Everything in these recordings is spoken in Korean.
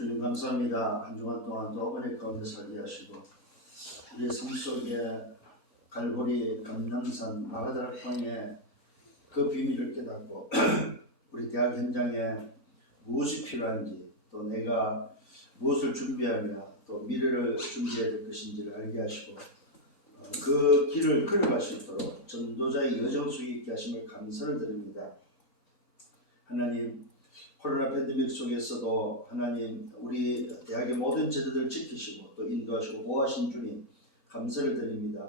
주님 감사합니다. 한 주간 동안 또 은혜 가운데 살게 하시고 우리의 삶 속에 갈보리 감람산 마가다락방에 그 비밀을 깨닫고 우리 대학 현장에 무엇이 필요한지 또 내가 무엇을 준비하며 또 미래를 준비해야 될 것인지를 알게 하시고 그 길을 걸어갈 수 있도록 전도자의 여정 속에 있게 하심을 감사를 드립니다. 하나님, 코로나 팬데믹 속에서도 하나님 우리 대학의 모든 제도들을 지키시고 또 인도하시고 보호하신 주님 감사를 드립니다.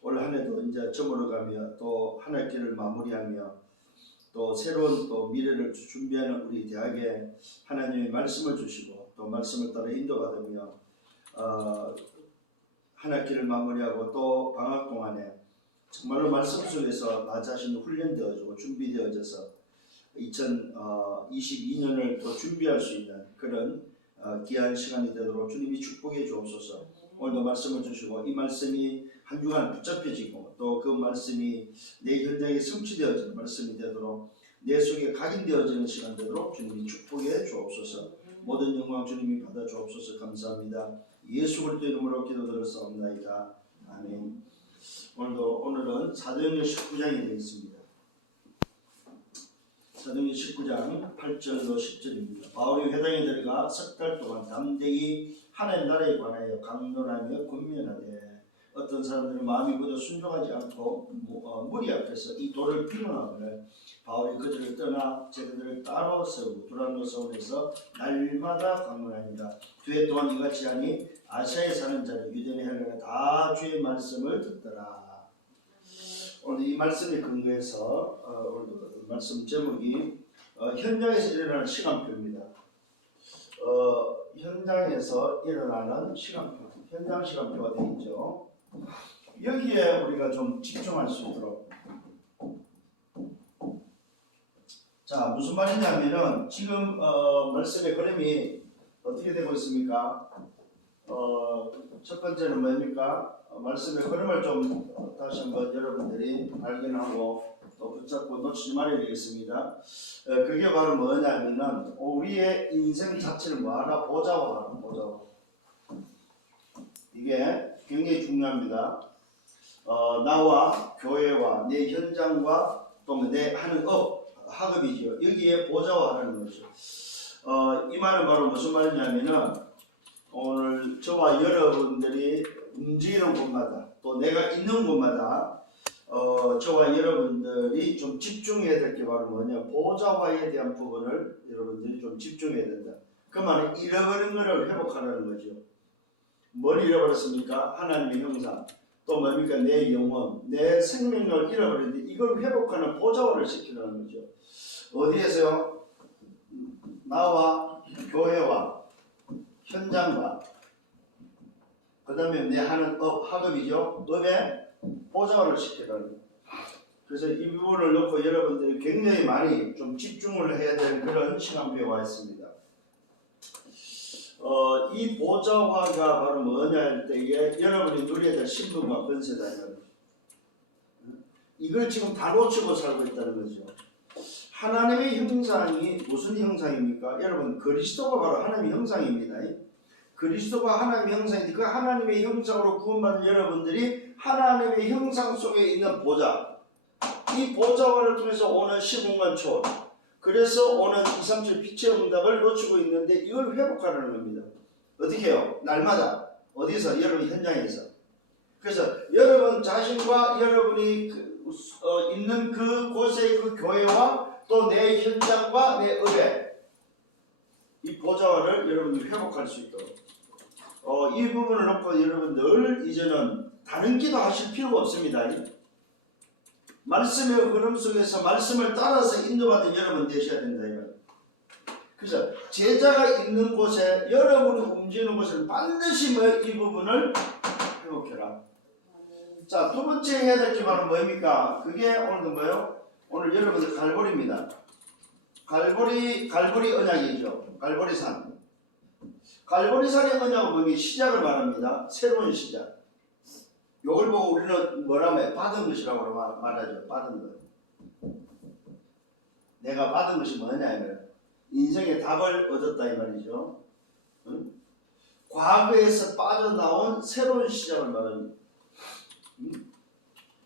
올 한 해도 이제 저물어가며 또 한 학기를 마무리하며 또 새로운 또 미래를 준비하는 우리 대학에 하나님의 말씀을 주시고 또 말씀을 따라 인도받으며 한 학기를 마무리하고 또 방학 동안에 정말로 말씀 속에서 나 자신이 훈련되어지고 준비되어져서 2022년을 또 준비할 수 있는 그런 귀한 시간이 되도록 주님이 축복해 주옵소서. 오늘도 말씀을 주시고 이 말씀이 한 주간 붙잡혀지고 또 그 말씀이 내 현장에 성취되어지는 말씀이 되도록 내 속에 각인되어지는 시간 되도록 주님이 축복해 주옵소서. 모든 영광 주님이 받아 주옵소서. 감사합니다. 예수 그리스도 이름으로 기도드렸사옵나이다. 아멘. 오늘은 사도행전 19장이 되겠습니다. 사도행전 19장 8절로 10절입니다. 바울이 회당에 들어가 석 달 동안 담대히 하나님 나라에 관하여 강론하며 권면하되 어떤 사람들은 마음이 굳어 순종하지 않고 무리 앞에서 이 도를 비난하거늘 바울이 그들을 떠나 제자들을 따로 세우고 두란노 서원에서 날마다 강론하니라. 뒤에 또한 이같이 하니 아시아에 사는 자는 유대인 헬라가 다 주의 말씀을 듣더라. 오늘 이 말씀에 근거해서 오늘도 말씀 제목이 현장에서 일어나는 시간표입니다. 현장에서 일어나는 시간표, 현장 시간표가 되어 있죠. 여기에 우리가 좀 집중할 수 있도록. 자, 무슨 말이냐면은 지금 말씀의 흐름이 어떻게 되고 있습니까? 첫 번째는 뭡니까? 말씀의 흐름을 좀 다시 한번 여러분들이 발견하고 또 붙잡고 놓치지 말아야 되겠습니다. 그게 바로 뭐냐면은 우리의 인생 자체를 뭐하라? 보좌화하라. 보좌화. 이게 굉장히 중요합니다. 나와 교회와 내 현장과 또 내 하는 학업이죠. 여기에 보좌화하는 거죠. 이 말은 바로 무슨 말이냐면은 오늘 저와 여러분들이 움직이는 곳마다 또 내가 있는 곳마다 저와 여러분들이 좀 집중해야 될 게 바로 뭐냐, 보좌화에 대한 부분을 여러분들이 좀 집중해야 된다. 그 말은 잃어버린 것을 회복하라는 거죠. 뭘 잃어버렸습니까? 하나님의 형상, 또 뭡니까? 내 영혼, 내 생명력을 잃어버렸는데 이걸 회복하는 보좌화를 시키라는 거죠. 어디에서요? 나와 교회와 현장과 그 다음에 내 하는 학업이죠. 업에 보좌화를 시키라는 거예요. 그래서 이 부분을 놓고 여러분들이 굉장히 많이 좀 집중을 해야 되는 그런 시간표가 있습니다. 이 보좌화가 바로 뭐냐 할 때에 여러분이 누려야 될 신분과 권세다. 이걸 지금 다 놓치고 살고 있다는 거죠. 하나님의 형상이 무슨 형상입니까? 여러분, 그리스도가 바로 하나님의 형상입니다. 그리스도가 하나님의 형상인데 그 하나님의 형상으로 구원받은 여러분들이 하나님의 형상 속에 있는 보좌, 이 보좌화를 통해서 오는 시공간 초월, 그래서 오는 2, 3, 7 빛의 응답을 놓치고 있는데 이걸 회복하라는 겁니다. 어떻게 해요? 날마다 어디서? 여러분 현장에서. 그래서 여러분 자신과 여러분이 있는 그 곳의 그 교회와 또 내 현장과 내 업에 이 보좌화를 여러분이 회복할 수 있도록 이 부분을 놓고 여러분 늘 이제는 다른 기도 하실 필요가 없습니다. 말씀의 흐름 속에서 말씀을 따라서 인도받은 여러분 되셔야 된다. 이거. 그래서 제자가 있는 곳에 여러분이 움직이는 곳을 반드시 이 부분을 회복해라. 자, 두 번째 해야 될 게 바로 뭡니까? 그게 오늘도 뭐예요? 오늘 여러분들 갈보리입니다. 갈보리 언약이죠. 갈보리산. 갈보리산의 언약은 뭐니? 시작을 말합니다. 새로운 시작. 이걸 보고 우리는 뭐라고 해? 받은 것이라고 말하죠. 받은 것. 내가 받은 것이 뭐냐면 인생의 답을 얻었다 이 말이죠. 응? 과거에서 빠져나온 새로운 시작을 말합니다. 응?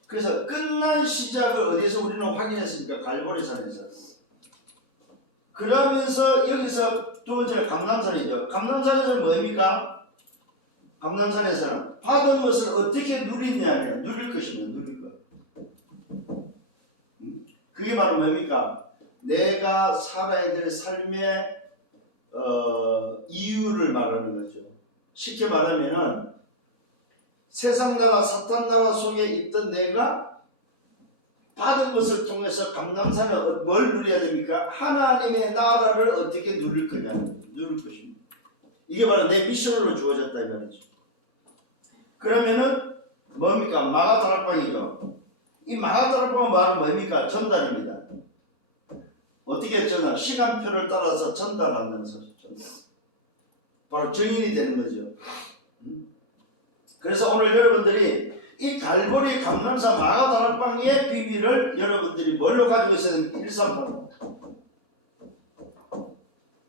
그래서 끝난 시작을 어디서 우리는 확인했습니까? 갈보리산에서. 그러면서 여기서 두 번째는 감람산이죠. 감람산에서는 뭡니까? 감람산에서는 받은 것을 어떻게 누리느냐, 누릴 것입니다. 누릴 것. 그게 바로 뭡니까? 내가 살아야 될 삶의 이유를 말하는 거죠. 쉽게 말하면은 세상 나라, 사탄 나라 속에 있던 내가 받은 것을 통해서 감람산을 뭘 누려야 됩니까? 하나님의 나라를 어떻게 누릴 거냐, 누릴 것입니다. 이게 바로 내 미션으로 주어졌다 이 말이죠. 그러면은 뭡니까? 마가다락방이죠. 이 마가다락방은 바로 뭡니까? 전달입니다. 어떻게 전달? 시간표를 따라서 전달한다는 소리죠. 바로 증인이 되는 거죠. 그래서 오늘 여러분들이 이 갈보리 감람산 마가다락방의 비밀을 여러분들이 뭘로 가지고 있어야 됩니까? 138.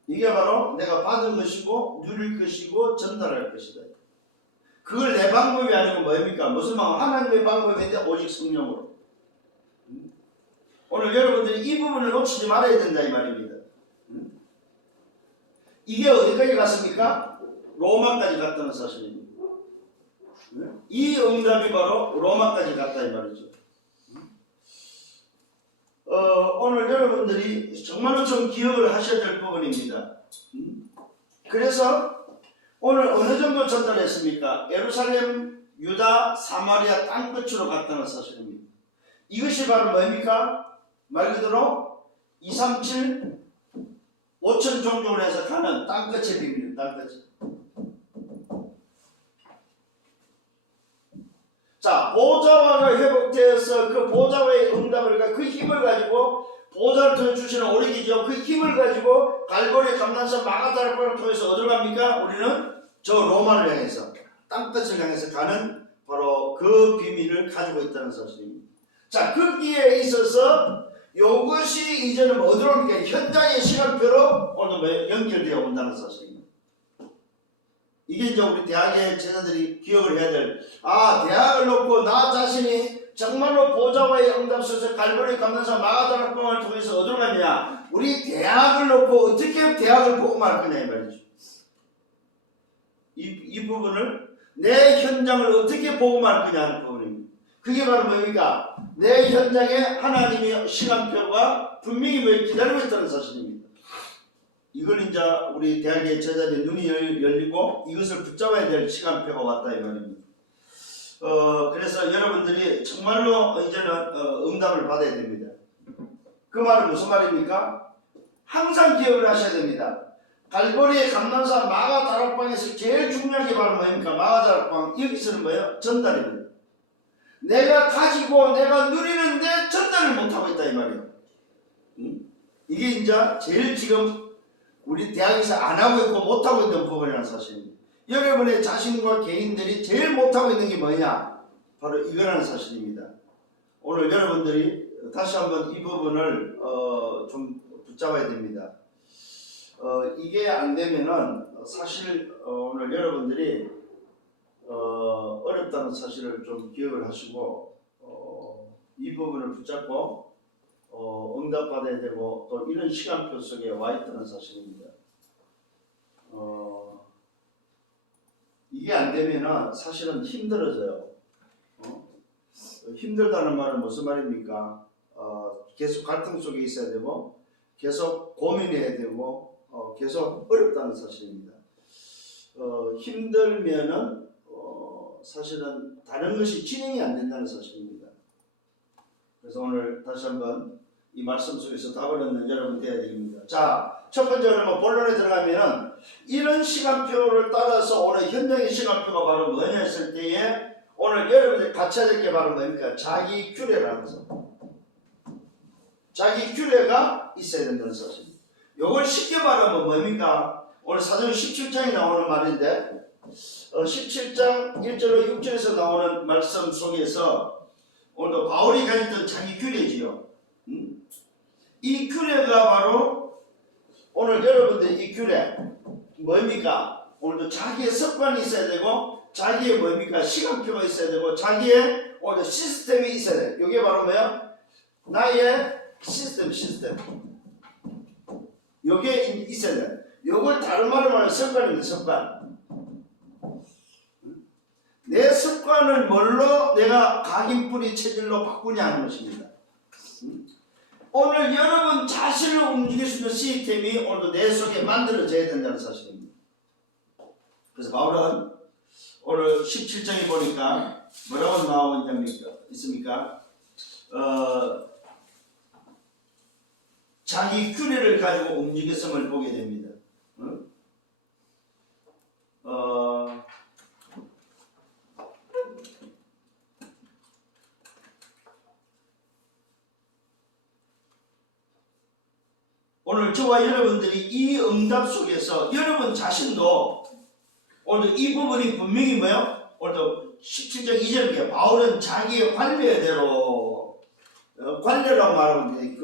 이게 바로 내가 받은 것이고 누릴 것이고 전달할 것이다. 그걸 내 방법이 아니고 뭡니까? 무슨 방법? 하나님의 방법인데 오직 성령으로. 오늘 여러분들이 이 부분을 놓치지 말아야 된다 이 말입니다. 이게 어디까지 갔습니까? 로마까지 갔다는 사실입니다. 이 응답이 바로 로마까지 갔다 이 말이죠. 오늘 여러분들이 정말로 좀 기억을 하셔야 될 부분입니다. 그래서 오늘 어느 정도 전달했습니까? 예루살렘, 유다, 사마리아 땅끝으로 갔다는 사실입니다. 이것이 바로 뭡니까? 말 그대로 237, 5천 종족을 해서 가는 땅끝의 비밀, 땅끝. 자, 보좌화가 회복되어서 그 보좌화의 응답을, 그 힘을 가지고 보좌를 통해 주시는 오리기죠. 그 힘을 가지고 갈보리 감람산 마가다락방을 통해서 어디로 갑니까? 우리는 저 로마를 향해서 땅끝을 향해서 가는 바로 그 비밀을 가지고 있다는 사실입니다. 자, 거기에 있어서 이것이 이제는 어디로 옵니까? 현장의 시간표로 오늘 연결되어 온다는 사실입니다. 이게 이제 우리 대학의 제자들이 기억을 해야 될, 대학을 놓고 나 자신이 정말로 보좌와의 응답 속에서 갈보리 감람산 마가다락방을 통해서 어디로 가느냐? 우리 대학을 놓고 어떻게 대학을 복음할 거냐 이 말이죠. 이 부분을 내 현장을 어떻게 복음할 거냐 하는 부분입니다. 그게 바로 뭡니까? 내 현장에 하나님의 시간표가 분명히 기다리고 있다는 사실입니다. 이걸 이제 우리 대학의 제자들의 눈이 열리고 이것을 붙잡아야 될 시간표가 왔다 이 말입니다. 그래서 여러분들이 정말로 이제는 응답을 받아야 됩니다. 그 말은 무슨 말입니까? 항상 기억을 하셔야 됩니다. 갈보리 감람산 마가다락방에서 제일 중요한 게 바로 뭡니까? 마가다락방 여기서는 뭐예요? 전달입니다. 내가 가지고 내가 누리는데 전달을 못하고 있다 이 말이에요. 이게 이제 제일 지금 우리 대학에서 안 하고 있고 못하고 있는 부분이라는 사실입니다. 여러분의 자신과 개인들이 제일 못하고 있는 게 뭐냐? 바로 이거라는 사실입니다. 오늘 여러분들이 다시 한번 이 부분을 좀 붙잡아야 됩니다. 이게 안 되면은 사실 오늘 여러분들이 어렵다는 사실을 좀 기억을 하시고 이 부분을 붙잡고 응답받아야 되고 또 이런 시간표 속에 와 있다는 사실입니다. 이게 안 되면은 사실은 힘들어져요. 힘들다는 말은 무슨 말입니까? 계속 갈등 속에 있어야 되고 계속 고민해야 되고 계속 어렵다는 사실입니다. 힘들면은 사실은 다른 것이 진행이 안 된다는 사실입니다. 그래서 오늘 다시 한번 이 말씀 속에서 답을 얻는 여러분 되어야 됩니다. 자, 첫 번째 그러면 본론에 들어가면은 이런 시간표를 따라서 오늘 현장의 시간표가 바로 뭐냐 했을 때에 오늘 여러분들이 갖춰야 될 게 바로 뭡니까? 자기 규례라는 거. 자기 규례가 있어야 된다는 사실입니다. 이걸 쉽게 말하면 뭡니까? 오늘 사도행 17장에 나오는 말인데 17장 1절로 6절에서 나오는 말씀 속에서 오늘도 바울이 가졌던 자기 규례지요. 이 규례가 바로 오늘 여러분들 이 규례 뭡니까? 오늘도 자기의 습관이 있어야 되고 자기의 뭡니까 시간표가 있어야 되고 자기의 오늘 시스템이 있어야 돼. 이게 바로 뭐야? 나의 시스템. 이게 있어야 돼. 이걸 다른 말로 말하면 습관입니다. 습관. 내 습관을 뭘로 내가 각인뿌리 체질로 바꾸냐 하는 것입니다. 오늘 여러분 자신을 움직일 수 있는 시스템이 오늘도 내 속에 만들어져야 된다는 사실입니다. 그래서 바울은 오늘 17장에 보니까 뭐라고 나와 있습니까? 자기 규례를 가지고 움직였음을 보게 됩니다. 오늘 저와 여러분들이 이 응답 속에서 여러분 자신도 오늘 이 부분이 분명히 뭐예요? 오늘도 17장 2절에 바울은 자기의 관례대로 관례라고 말하면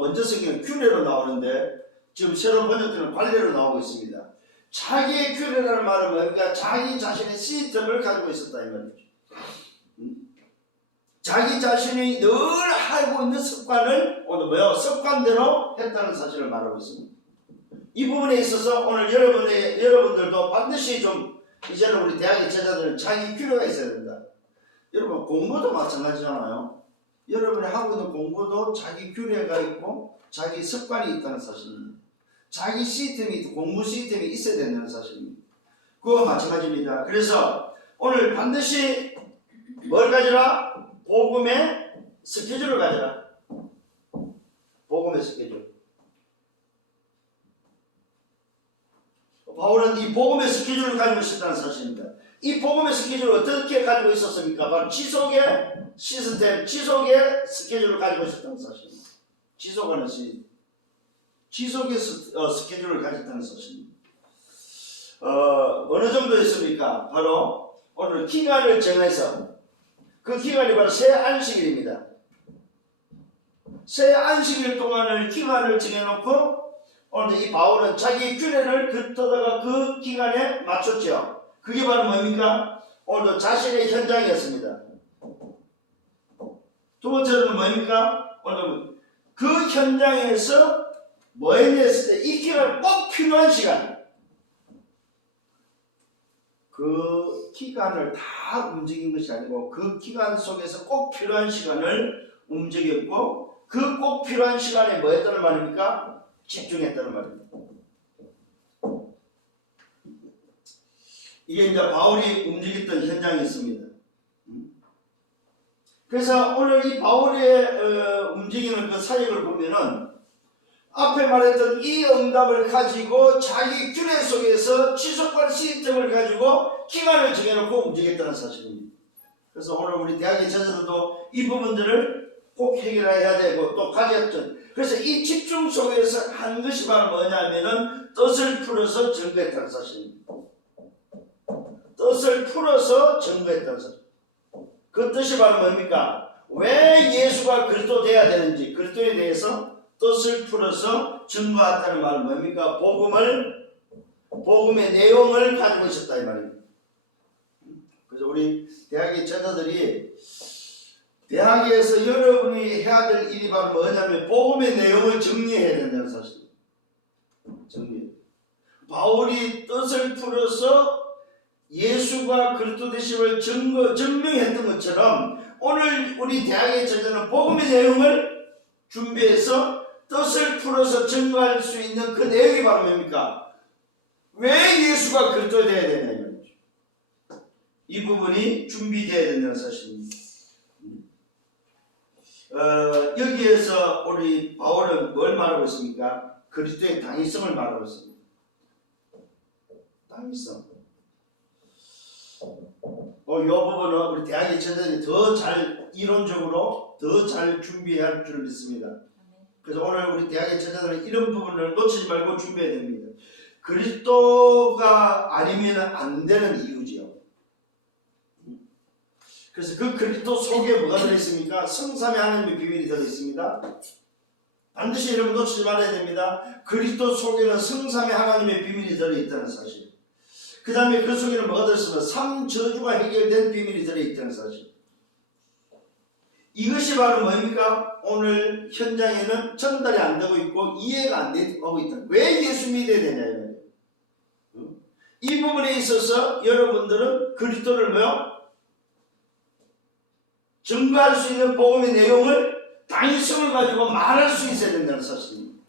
먼저 성경은 규례로 나오는데 지금 새로운 번역들은 관례로 나오고 있습니다. 자기의 규례라는 말은 뭡니까? 자기 자신의 시스템을 가지고 있었다 이 말이죠. 자기 자신이 늘 하고 있는 습관을 오늘 뭐요? 습관대로 했다는 사실을 말하고 있습니다. 이 부분에 있어서 오늘 여러분들도 반드시 좀 이제는 우리 대학의 제자들은 자기 규례가 있어야 된다. 여러분 공부도 마찬가지잖아요. 여러분이 하고 있는 공부도 자기 규례가 있고 자기 습관이 있다는 사실입니다. 자기 시스템이 공부 시스템이 있어야 된다는 사실입니다. 그거 마찬가지입니다. 그래서 오늘 반드시 뭘 가지라? 복음의 스케줄을 가져라. 복음의 스케줄. 바울은 이 복음의 스케줄을 가지고 있었다는 사실입니다. 이 복음의 스케줄을 어떻게 가지고 있었습니까? 바로 지속의 시스템, 지속의 스케줄을 가지고 있었다는 사실입니다. 지속하는 지속의 스케줄을 가졌다는 사실입니다. 어느 정도였습니까? 바로 오늘 기간을 정해서 그 기간이 바로 새 안식일입니다. 새 안식일 동안을 기간을 정해놓고 오늘 이 바울은 자기 규례를 긋다가 그 기간에 맞췄죠. 그게 바로 뭡니까? 오늘도 자신의 현장이었습니다. 두 번째는 뭡니까? 오늘 그 현장에서 뭐 했을 때 이 기간 꼭 필요한 시간. 그 기간을 다 움직인 것이 아니고 그 기간 속에서 꼭 필요한 시간을 움직였고 그 꼭 필요한 시간에 뭐 했다는 말입니까? 집중했다는 말입니다. 이게 이제 바울이 움직였던 현장이 있습니다. 그래서 오늘 이 바울의 움직이는 그 사역을 보면은 앞에 말했던 이 응답을 가지고 자기 규례 속에서 지속한 시스템을 가지고 기간을 정해놓고 움직였다는 사실입니다. 그래서 오늘 우리 대학의 제자들도 이 부분들을 꼭 해결해야 되고 또 가졌죠. 그래서 이 집중 속에서 한 것이 바로 뭐냐면은 뜻을 풀어서 증거했다는 사실입니다. 뜻을 풀어서 증거했다는 사실. 그 뜻이 바로 뭡니까? 왜 예수가 그리스도 돼야 되는지 그리스도에 대해서 뜻을 풀어서 증거했다는 말은 뭡니까? 복음의 내용을 가지고 있었다 이 말입니다. 그래서 우리 대학의 제자들이 대학에서 여러분이 해야 될 일이 바로 뭐냐면 복음의 내용을 정리해야 된다는 사실입니다. 정리. 바울이 뜻을 풀어서 예수가 그리스도 되심을 증명했던 것처럼 오늘 우리 대학의 제자는 복음의 내용을 준비해서 뜻을 풀어서 증거할 수 있는 그 내용이 바로 뭡니까? 왜 예수가 그리스도 되어야 되냐 이 말이죠. 이 부분이 준비되어야 된다는 사실입니다. 여기에서 우리 바울은 뭘 말하고 있습니까? 그리스도의 당위성을 말하고 있습니다. 당위성. 이 부분은 우리 대학의 제자들이 더 잘 이론적으로 더 잘 준비할 줄 믿습니다. 그래서 오늘 우리 대학의 제자들은 이런 부분을 놓치지 말고 준비해야 됩니다. 그리스도가 아니면 안 되는 이유지요. 그래서 그 그리스도 속에 뭐가 들어있습니까? 성삼위 하나님의 비밀이 들어있습니다. 반드시 여러분 놓치지 말아야 됩니다. 그리스도 속에는 성삼위 하나님의 비밀이 들어있다는 사실. 그 다음에 그 속에는 뭐가 들었으면 3저주가 해결된 비밀이 들어있다는 사실. 이것이 바로 뭡니까? 오늘 현장에는 전달이 안 되고 있고 이해가 안 되고 있다. 왜 예수 믿어야 되냐 이 말이에요. 이 부분에 있어서 여러분들은 그리스도를 뭐요? 증거할 수 있는 복음의 내용을 당위성을 가지고 말할 수 있어야 된다는 사실입니다.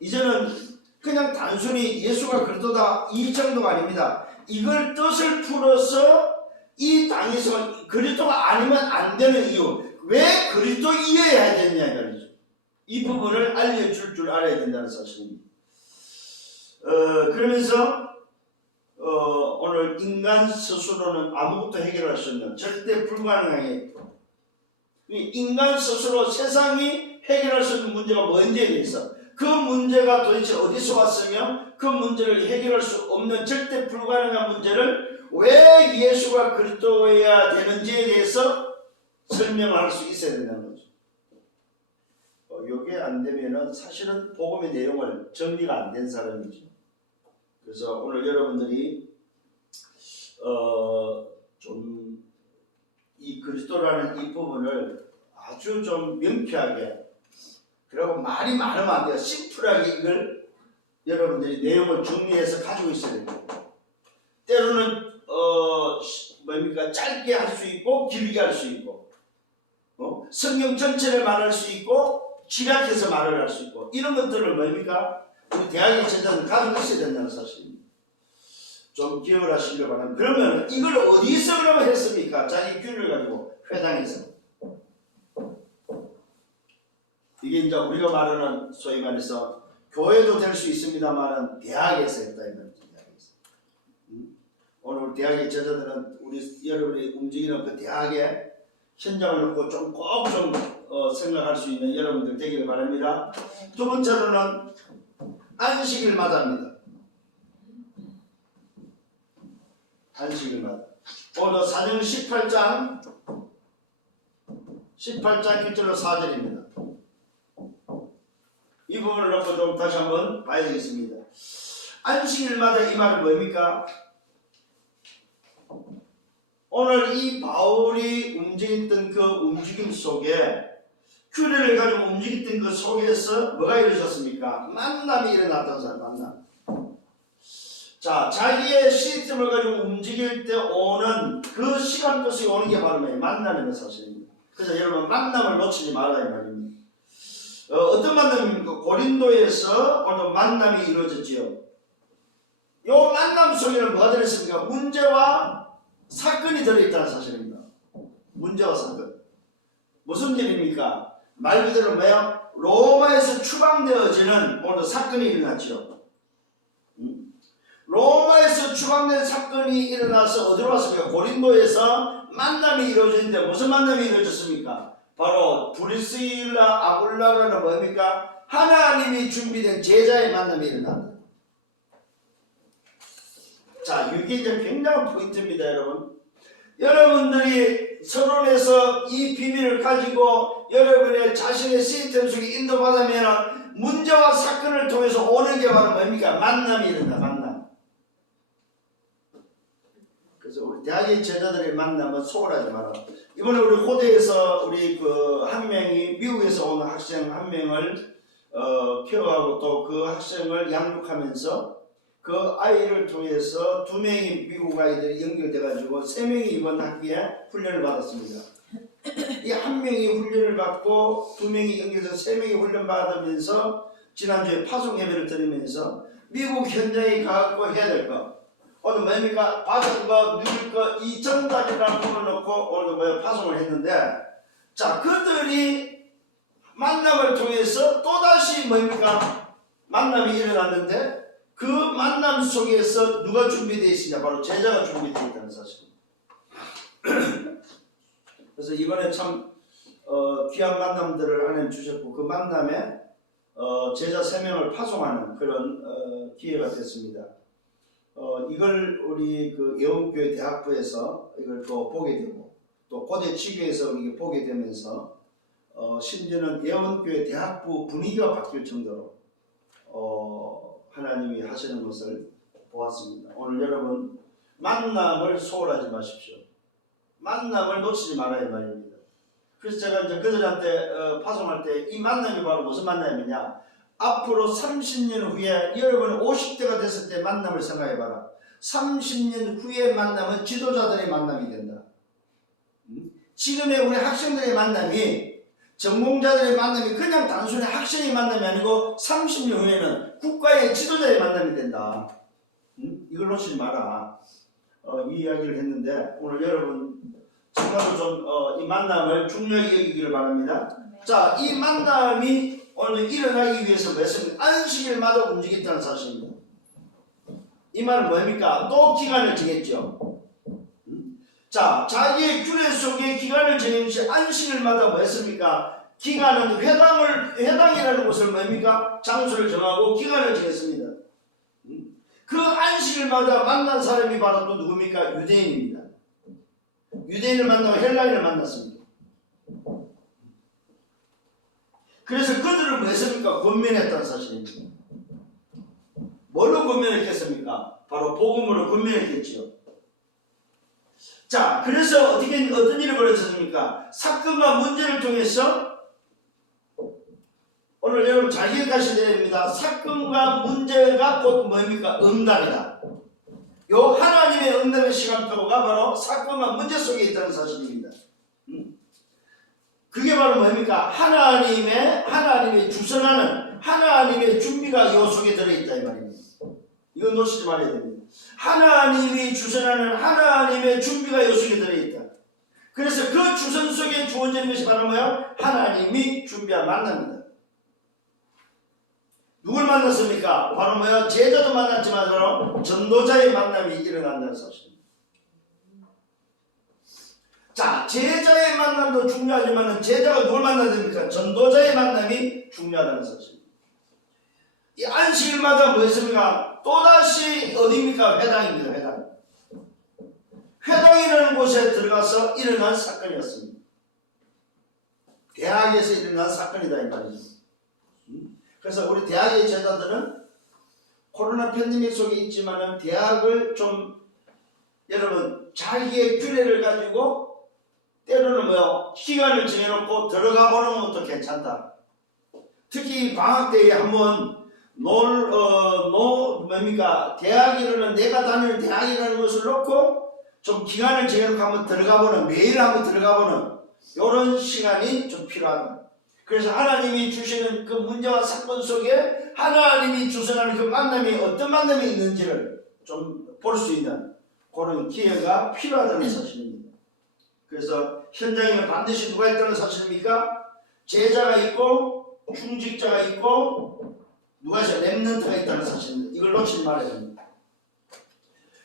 이제는 그냥 단순히 예수가 그리스도다 이 정도가 아닙니다. 이걸 뜻을 풀어서 이 당위성을 그리스도가 아니면 안 되는 이유, 왜 그리스도이어야 되느냐 이 말이죠. 이 부분을 알려줄 줄 알아야 된다는 사실입니다. 그러면서 오늘 인간 스스로는 아무것도 해결할 수 없는 절대 불가능하게 인간 스스로 세상이 해결할 수 있는 문제가 뭔지에 대해서 그 문제가 도대체 어디서 왔으며 그 문제를 해결할 수 없는 절대 불가능한 문제를 왜 예수가 그리스도여야 되는지에 대해서 설명을 할 수 있어야 된다는 거죠. 이게 안 되면은 사실은 복음의 내용을 정리가 안 된 사람이죠. 그래서 오늘 여러분들이 좀 이 그리스도라는 이 부분을 아주 좀 명쾌하게, 그리고 말이 많으면 안 돼요. 심플하게 이걸 여러분들이 내용을 정리해서 가지고 있어야 됩니다. 때로는 뭡니까? 짧게 할 수 있고 길게 할 수 있고 성경 전체를 말할 수 있고 집약해서 말을 할 수 있고 이런 것들을 뭡니까? 우리 대학의 제자는 가지고 있어야 된다는 사실입니다. 좀 기억을 하시려고 하면 그러면 이걸 어디서 그러면 했습니까? 자기 균을 가지고 회당에서. 이게 이제 우리가 말하는 소위 말해서 교회도 될 수 있습니다만은 대학에서 했다 이 말이죠. 대학에서. 오늘 대학의 제자들은 우리 여러분이 움직이는 그 대학의 현장을 놓고 좀 꼭 좀 생각할 수 있는 여러분들 되기를 바랍니다. 두 번째로는 안식일 마다입니다. 안식일 마다. 오늘 사도행 18장 1절로 4절입니다. 이 부분을 놓고 좀 다시 한번 봐야 되겠습니다. 안식일마다 이 말은 뭡니까? 오늘 이 바울이 움직였던 그 움직임 속에 규례를 가지고 움직였던 그 속에서 뭐가 이루어졌습니까? 만남이 일어났다는 사람, 만남. 자, 자기의 시스템을 가지고 움직일 때 오는 그 시간표시 오는 게 바로 만남이라는 사실입니다. 그래서 여러분 만남을 놓치지 말아야 이 말입니다. 어떤 만남입니까? 고린도에서 오늘 만남이 이루어졌지요. 이 만남 속에는 뭐가 들어있습니까? 문제와 사건이 들어있다는 사실입니다. 문제와 사건. 무슨 일입니까? 말 그대로 뭐예요? 로마에서 추방되어지는 오늘 사건이 일어났죠. 로마에서 추방된 사건이 일어나서 어디로 왔습니까? 고린도에서 만남이 이루어졌는데 무슨 만남이 이루어졌습니까? 바로 브리스일라 아굴라라는 뭡니까? 하나님이 준비된 제자의 만남이 일어난다. 자, 이게 이제 굉장한 포인트입니다, 여러분. 여러분들이 서론에서 이 비밀을 가지고 여러분의 자신의 시스템 속에 인도받으면 문제와 사건을 통해서 오는 게 바로 뭡니까? 만남이 일어난다, 만남. 그래서 우리 대학의 제자들의 만남은 소홀하지 마라. 이번에 우리 호대에서 우리 그 한 명이 미국에서 온 학생 한 명을 케어하고 또 그 학생을 양육하면서 그 아이를 통해서 2명의 미국 아이들이 연결돼가지고 3명이 이번 학기에 훈련을 받았습니다. 이 한 명이 훈련을 받고 2명이 연결돼서 3명이 훈련 받으면서 지난주에 파송 예배를 드리면서 미국 현장에 가고 해야 될 거. 오늘 뭡니까? 받은 거, 누릴 거, 이 전달이라는 부분을 놓고 오늘 뭐 파송을 했는데, 자, 그들이 만남을 통해서 또다시 뭡니까? 만남이 일어났는데, 그 만남 속에서 누가 준비되어 있으냐? 바로 제자가 준비되어 있다는 사실입니다. 그래서 이번에 참, 귀한 만남들을 하나님 주셨고, 그 만남에, 제자 3명을 파송하는 그런, 기회가 됐습니다. 이걸 우리 그 예원교회 대학부에서 이걸 또 보게 되고 또 고대 지교에서 이게 보게 되면서 심지어는 예원교회 대학부 분위기가 바뀔 정도로 하나님이 하시는 것을 보았습니다. 오늘 여러분 만남을 소홀하지 마십시오. 만남을 놓치지 말아야 말입니다. 그래서 제가 이제 그들한테 파송할 때 이 만남이 바로 무슨 만남이냐, 앞으로 30년 후에 여러분 50대가 됐을 때 만남을 생각해봐라. 30년 후의 만남은 지도자들의 만남이 된다. 지금의 우리 학생들의 만남이, 전공자들의 만남이 그냥 단순히 학생의 만남이 아니고 30년 후에는 국가의 지도자의 만남이 된다. 이걸 놓치지 마라. 이 이야기를 했는데 오늘 여러분 정말로 좀 이 만남을 중요하게 여기기를 바랍니다. 자, 이 만남이 오늘 일어나기 위해서 몇십 안식일마다 움직였다는 사실입니다. 이 말은 뭡니까? 또 기간을 정했죠. 자, 자기의 규례 속에 기간을 정한 것이 안식일마다 뭐였습니까? 기간은 회당이라는 곳을 뭡니까? 장소를 정하고 기간을 정했습니다. 그 안식일마다 만난 사람이 바로 또 누굽니까? 유대인입니다. 유대인을 만나고 헬라인을 만났습니다. 그래서 그들은 뭐 했습니까? 권면했다는 사실입니다. 뭘로 권면했겠습니까? 바로 복음으로 권면했겠지요. 자, 그래서 어떤 일이 벌어졌습니까? 사건과 문제를 통해서 오늘 여러분 잘 기억하셔야 됩니다. 사건과 문제가 곧 뭡니까? 응답이다. 요 하나님의 응답의 시간표가 바로 사건과 문제 속에 있다는 사실입니다. 그게 바로 뭡니까? 하나님의 주선하는 하나님의 준비가 요 속에 들어있다 이 말입니다. 이건 놓치지 말아야 됩니다. 하나님이 주선하는 하나님의 준비가 요 속에 들어있다. 그래서 그 주선 속에 주어지는 것이 바로 뭐야? 하나님이 준비한 만납니다. 누굴 만났습니까? 바로 뭐야? 제자도 만났지만 바로 전도자의 만남이 일어난다는 사실입니다. 자, 제자의 만남도 중요하지만 제자가 누굴 만나야 됩니까? 전도자의 만남이 중요하다는 사실입니다. 이 안식일마다 뭐였습니까? 또다시 어디입니까? 회당입니다. 회당. 회당이라는 곳에 들어가서 일어난 사건이었습니다. 대학에서 일어난 사건이다 이 말이죠. 그래서 우리 대학의 제자들은 코로나 팬데믹 속에 있지만은 대학을 좀 여러분 자기의 규례를 가지고 때로는 뭐요 기간을 정해놓고 들어가 보는 것도 괜찮다. 특히 방학 때에 한번 뭡니까 대학이라는 내가 다니는 대학이라는 것을 놓고 좀 기간을 정해놓고 한번 들어가 보는 매일 한번 들어가 보는 이런 시간이 좀 필요하다. 그래서 하나님이 주시는 그 문제와 사건 속에 하나님이 주선하는 그 만남이 어떤 만남이 있는지를 좀 볼 수 있는 그런 기회가 필요하다는 사실입니다. 그래서 현장에는 반드시 누가 있다는 사실입니까? 제자가 있고 중직자가 있고 누가 있어요? 렘넌트가 있다는 사실입니다. 이걸 놓치지 말아야 됩니다.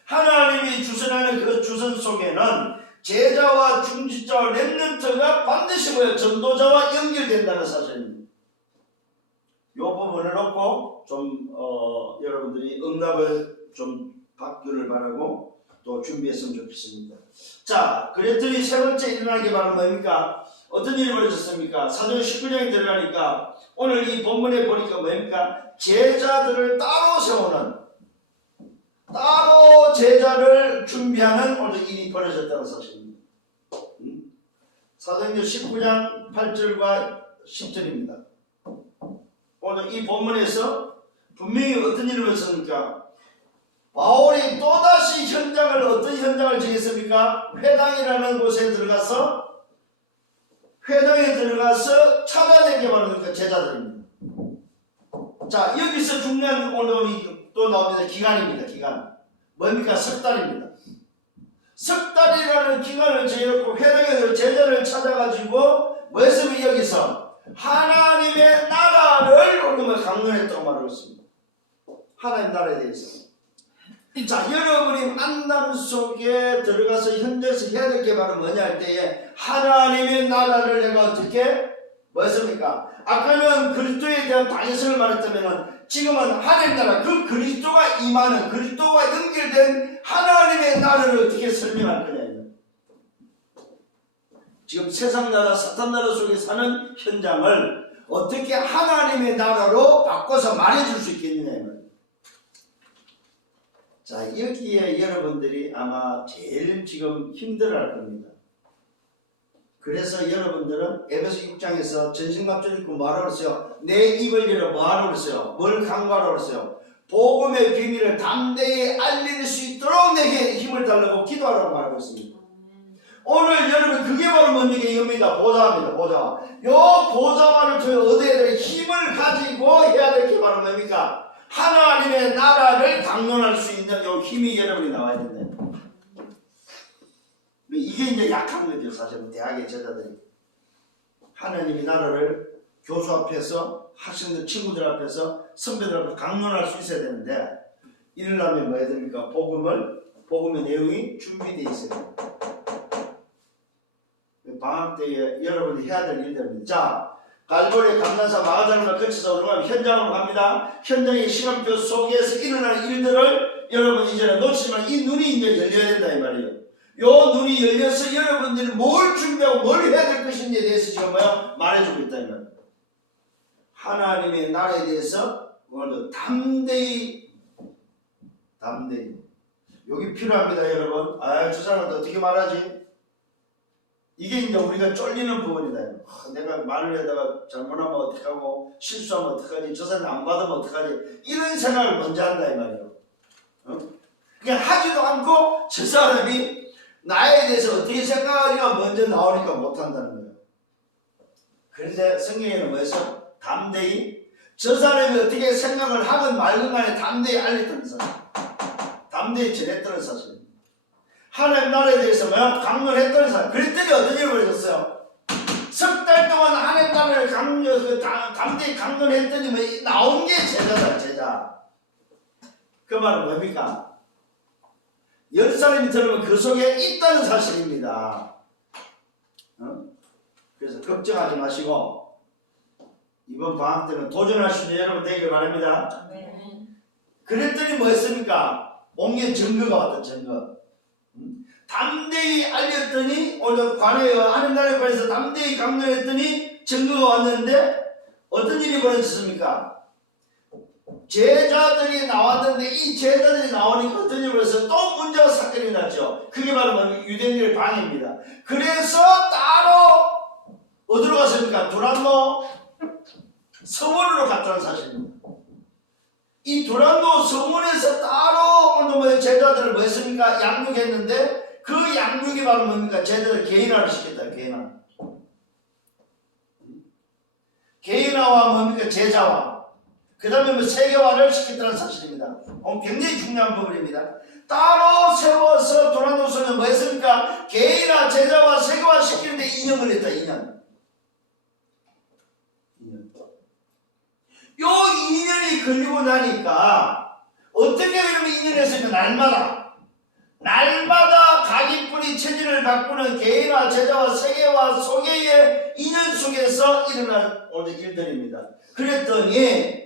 하나님이 주선하는 그 주선 속에는 제자와 중직자와 렘넌트가 반드시 뭐예요? 전도자와 연결된다는 사실입니다. 이 부분을 놓고 좀 여러분들이 응답을 좀 받기를 바라고 또 준비했으면 좋겠습니다. 자, 그랬더니 세 번째 일어나게 바로 뭡니까? 어떤 일이 벌어졌습니까? 사도행 19장에 들어가니까 오늘 이 본문에 보니까 뭡니까? 제자들을 따로 세우는 따로 제자를 준비하는 오늘 일이 벌어졌다는 사실입니다. 사도행전 19장 8절과 10절입니다. 오늘 이 본문에서 분명히 어떤 일을 벌였습니까? 바울이 또다시 어떤 현장을 정했습니까? 회당에 들어가서 찾아낸 게 바로 그 제자들입니다. 자, 여기서 중요한 오늘 또 나옵니다. 기간입니다. 기간. 뭡니까? 석 달입니다. 석 달이라는 기간을 정해놓고 회당에 제자를 찾아가지고 뭐였으면 여기서 하나님의 나라를 오늘 강론했다고 말하고 있습니다. 하나님 나라에 대해서. 자, 여러분이 만남 속에 들어가서 현장에서 해야 될 게 바로 뭐냐 할 때에 하나님의 나라를 내가 어떻게 뭐였습니까? 아까는 그리스도에 대한 반성을 말했다면은 지금은 하나님 나라, 그 그리스도가 임하는 그리스도와 연결된 하나님의 나라를 어떻게 설명할 거냐. 지금 세상 나라, 사탄 나라 속에 사는 현장을 어떻게 하나님의 나라로 바꿔서 말해줄 수 있겠느냐. 자, 자, 여기에 여러분들이 아마 제일 지금 힘들어할 겁니다. 그래서 여러분들은 에베소 6장에서 전신갑주를 입고 뭐하라고 그랬어요? 내 입을 열어 뭐하라고 그랬어요? 뭘 강구하라고 그랬어요? 복음의 비밀을 담대히 알릴 수 있도록 내게 힘을 달라고 기도하라고 말하고 있습니다. 오늘 여러분 그게 바로 뭡니까? 이겁니다. 보좌입니다. 보좌. 요 보좌를 통해 얻어야 될 힘을 가지고 해야 될 게 바로 뭡니까? 하나님의 나라를 강론할 수 있는 요 힘이 여러분이 나와야 된다. 이게 이제 약한 거죠. 사실은 대학의 제자들이 하나님의 나라를 교수 앞에서 학생들 친구들 앞에서 선배들 앞에서 강론할 수 있어야 되는데 이러려면 뭐 해야 됩니까? 복음의 내용이 준비되어 있어야 됩니다. 방학 때에 여러분이 해야 될 일들입니다. 자, 갈보리 감난사 마가다락을 거쳐서 올라가면 현장으로 갑니다. 현장의 시간표 속에서 일어나는 일들을 여러분 이제는 놓치지만 이 눈이 이제 열려야 된다 이 말이에요. 요 눈이 열려서 여러분들이 뭘 준비하고 뭘 해야 될 것인지에 대해서 지금 뭐야? 말해주고 있다 이 말이에요. 하나님의 나라에 대해서 오늘도 담대히 여기 필요합니다 여러분. 저 사람한테 어떻게 말하지? 이게 이제 우리가 쫄리는 부분이다. 내가 말을 하다가 잘못하면 어떡하고 실수하면 어떡하지? 저 사람이 안 받으면 어떡하지? 이런 생각을 먼저 한다 이 말이에요. 그냥 하지도 않고 저 사람이 나에 대해서 어떻게 생각하니까 먼저 나오니까 못한다는 거예요. 그런데 성경에는 뭐였어? 담대히 저 사람이 어떻게 생각을 하건 말건 간에 담대히 알렸다는 사람, 담대히 전했다는 사실. 하나님 나라에 대해서 강론했다는 사람. 그랬더니 어떤 일을 벌였어요? 석 달 동안 하나님 나라를 담대히 강론했더니 뭐 나온 게 제자다, 제자. 그 말은 뭡니까? 10사람이 들으면 그 속에 있다는 사실입니다. 그래서 걱정하지 마시고 이번 방학 때는 도전할 수 있는 여러분 되기를 바랍니다. 그랬더니 뭐 했습니까? 온게 증거가 왔다, 증거. 담대히 알렸더니 오늘 관에 하나님 나라에 관해서 담대히 강론했더니 증거가 왔는데 어떤 일이 벌어졌습니까? 제자들이 나왔는데 이 제자들이 나오니까 어떤 일이 벌어서 또 문제와 사건이 났죠. 그게 바로 유대인들의 방해입니다. 그래서 따로 어디로 갔습니까? 두란노 서원으로 갔다는 사실입니다. 이 두란노 서원에서 따로 오늘 제자들을 뭐 했습니까? 양육했는데 그 양육이 바로 뭡니까? 제자들 개인화를 시켰다. 개인화와 뭡니까? 제자화. 그 다음에 뭐 세계화를 시켰다는 사실입니다. 굉장히 중요한 부분입니다. 따로 세워서 도란노서는 뭐 했습니까? 개인화, 제자화, 세계화 시키는데 2년 걸렸다. 2년. 요 2년이 걸리고 나니까 어떻게 그러면 2년 했으니까 날마다 각인뿌리 체질을 바꾸는 개인화, 제자화, 세계화 속의 2년 속에서 일어난 오늘 일들입니다. 그랬더니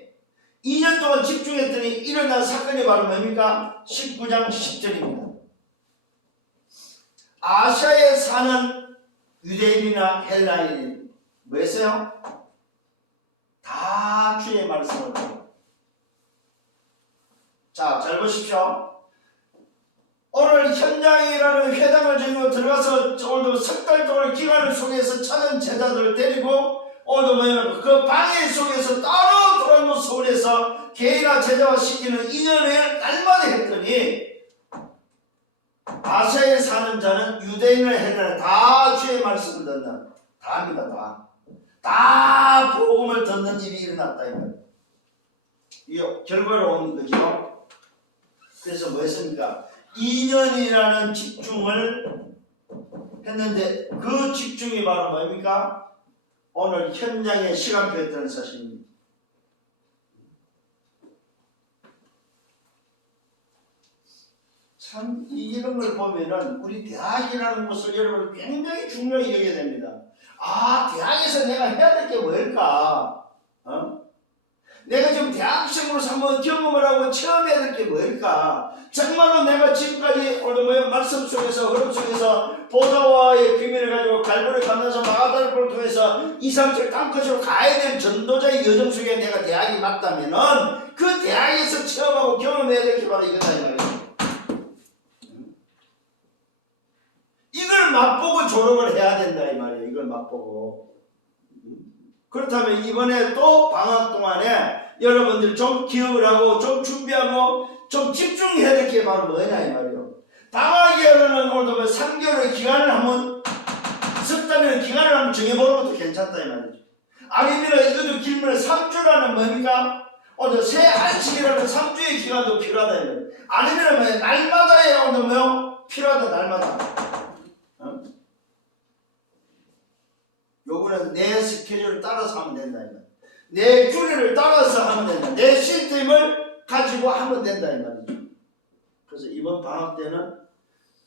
2년 동안 집중했더니 일어난 사건이 바로 뭡니까? 19장 10절입니다. 아시아에 사는 유대인이나 헬라인이 뭐 했어요? 다 주의 말씀을 듣고. 자, 잘 보십시오. 오늘 현장이라는 회당을 지니고 들어가서 오늘도 석 달 동안 기간을 속에서 찾은 제자들을 데리고 오늘도 뭐냐면 그 방해 속에서 따로 두란노 서울에서 개인화 제자화 시키는 2년을 날마다 했더니 아시아에 사는 자는 유대인을 헬라인을 다 주의 말씀을 듣는 다 합니다. 다 복음을 듣는 일이 일어났다 이거예요. 이게 결과로 온 거죠. 그래서 뭐 했습니까? 2년이라는 집중을 했는데 그 집중이 바로 뭡니까? 오늘 현장의 시간표였다는 사실입니다. 참 이런 걸 보면은 우리 대학이라는 것을 여러분 굉장히 중요하게 여겨야 됩니다. 대학에서 내가 해야 될 게 뭘까? 내가 지금 대학생으로서 한번 경험을 하고 처음 해야 될 게 뭘까? 정말로 내가 지금까지 오늘 말씀 속에서 흐름 속에서 보좌와의 비밀을 가지고 갈보리 감난사 마가다락을 통해서 2, 3절 땅끝으로 가야 될 전도자의 여정 속에 내가 대학이 맞다면은 그 대학에서 체험하고 경험해야 될 게 바로 이거다 이 말이에요. 맛보고 졸업을 해야 된다 이 말이에요. 이걸 맛보고. 그렇다면 이번에 또 방학 동안에 여러분들 좀 기억을 하고 좀 준비하고 좀 집중해야 될 게 바로 뭐냐 이 말이에요. 방학이라는 오늘도 3개월의 기간을 한번 석 달의 기간을 한번 정해보는 것도 괜찮다 이 말이죠. 아니면 이것도 길면 3주라는 뭡니까? 오늘 새 안식이라는 3주의 기간도 필요하다 이 말이에요. 아니면 뭐 날마다의 오늘 뭐 필요하다 날마다. 요거는 내 스케줄을 따라서 하면 된다 이 말이에요. 내 규례를 따라서 하면 된다. 내 시스템을 가지고 하면 된다 이 말이죠. 그래서 이번 방학 때는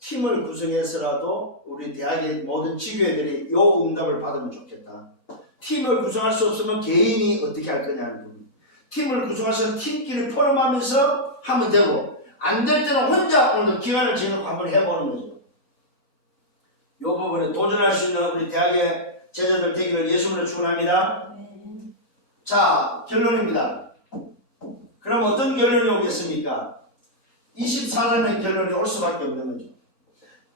팀을 구성해서라도 우리 대학의 모든 지교회들이 요 응답을 받으면 좋겠다. 팀을 구성할 수 없으면 개인이 어떻게 할 거냐는 부분. 팀을 구성해서 팀끼리 포럼하면서 하면 되고 안 될 때는 혼자 오늘 기간을 정해서 한번 해보는 거죠. 요 부분에 도전할 수 있는 우리 대학의 제자들 되기를 예수님으로 축원합니다. 자, 결론입니다. 그럼 어떤 결론이 오겠습니까? 24라는 결론이 올 수밖에 없는 거죠.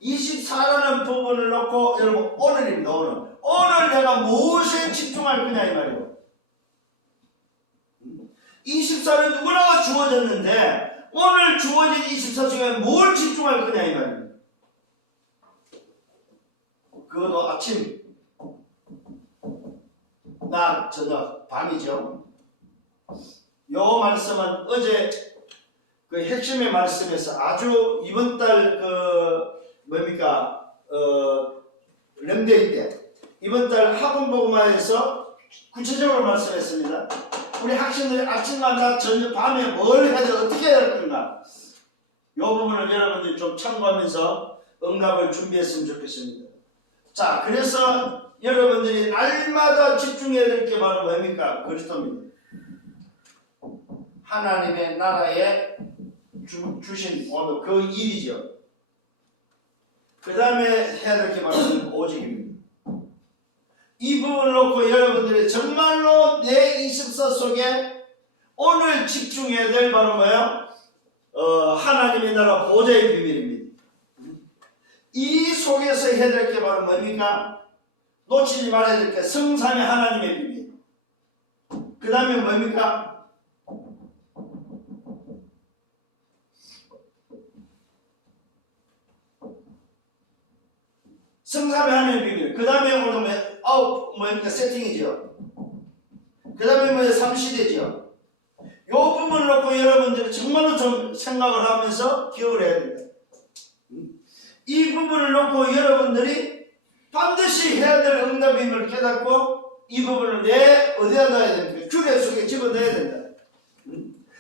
24라는 부분을 놓고 여러분 오늘입니다. 오늘 내가 무엇에 집중할 거냐 이 말이에요. 24는 누구나가 주어졌는데 오늘 주어진 24 중에 뭘 집중할 거냐 이 말이에요. 그것도 아침, 낮, 저녁, 밤이죠. 요 말씀은 어제 그 핵심의 말씀에서 아주 이번 달 렘데이 때 이번 달 학원 복음화에서 구체적으로 말씀했습니다. 우리 학생들이 아침과 낮, 저녁, 밤에 뭘 해야 돼, 어떻게 해야 할 건가? 이 부분을 여러분들이 좀 참고하면서 응답을 준비했으면 좋겠습니다. 자, 그래서 여러분들이 날마다 집중해야 될 게 바로 뭡니까? 그리스도입니다. 하나님의 나라에 주신 오늘 그 일이죠. 그 다음에 해야 될 게 바로 오직입니다. 이 부분을 놓고 여러분들이 정말로 내 24 속에 오늘 집중해야 될 바로 뭐예요? 하나님의 나라 보좌의 비밀입니다. 이 속에서 해야 될 게 바로 뭡니까? 놓치지 말아야 될 게 성삼위 하나님의 비밀. 그 다음에 뭡니까? 성삼위 하나님의 비밀. 그 다음에 오늘 뭡니까? 세팅이죠. 그 다음에 삼시대죠. 요 부분을 놓고 여러분들이 정말로 좀 생각을 하면서 기억을 해야 됩니다. 이 부분을 놓고 여러분들이 반드시 해야 될 응답임을 깨닫고 이 부분을 어디다 넣어야 됩니까? 규례 속에 집어넣어야 된다.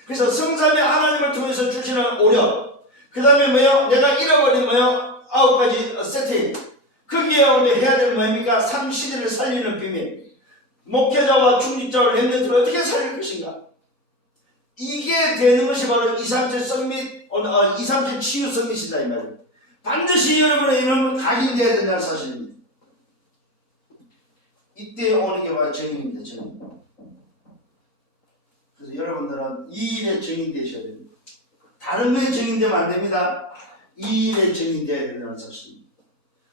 그래서 성삼위 하나님을 통해서 주시는 오력, 그 다음에 내가 잃어버린 9가지 세팅, 거기에 오늘 해야 될 뭡니까? 삼시대를 살리는 비밀. 목회자와 중직자와 렘넌트를 어떻게 살릴 것인가? 이게 되는 것이 바로 237 서밋, 237 치유 서밋이다 이 말이에요. 반드시 여러분의 이름은 각인되어야 된다는 사실입니다. 이때 오는 게 바로 정인입니다. 정인. 그래서 여러분들은 이 일에 정인되셔야 됩니다. 다른 거에 정인되면 안 됩니다. 이 일에 정인되어야 된다는 사실입니다.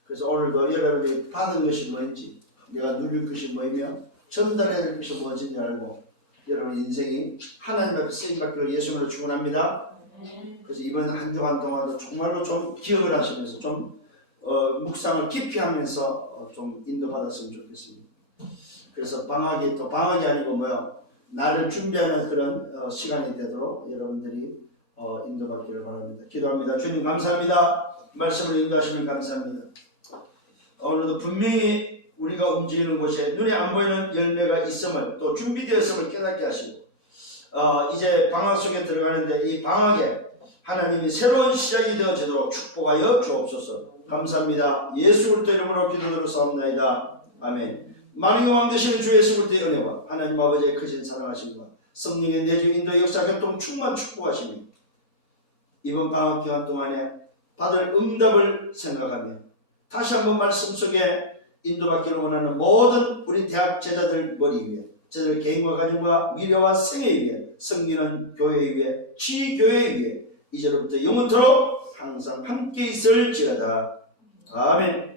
그래서 오늘도 여러분이 받은 것이 뭔지, 내가 누릴 것이 뭐이며 전달해야 될 것이 무엇인지 알고 여러분 인생이 하나님 앞에 쓰임받기를 예수님으로 축원합니다. 그래서 이번 한 주간 동안도 정말로 좀 기억을 하시면서 좀 묵상을 깊이 하면서 좀 인도받았으면 좋겠습니다. 그래서 방학이 아니고 나를 준비하는 그런 시간이 되도록 여러분들이 인도받기를 바랍니다. 기도합니다. 주님 감사합니다. 말씀을 인도하시면 감사합니다. 오늘도 분명히 우리가 움직이는 곳에 눈에 안 보이는 열매가 있음을 또 준비되었음을 깨닫게 하시고 이제 방학 속에 들어가는데 이 방학에 하나님이 새로운 시작이 되어지도록 축복하여 주옵소서. 감사합니다. 예수 그리스도 이름으로 기도드렸사옵나이다. 아멘. 만왕의 왕 되시는 주 예수 그리스도의 은혜와 하나님 아버지의 크신 사랑하심과 성령의 내주 인도 역사 교통 충만 축복하시며 이번 방학 기간 동안에 받을 응답을 생각하며 다시 한번 말씀 속에 인도받기를 원하는 모든 우리 대학 제자들 머리 위에 제자들 개인과 가정과 미래와 생애 위에 섬기는 교회 위에 지교회 위에 이제로부터 영원토록 항상 함께 있을지어다. 아멘.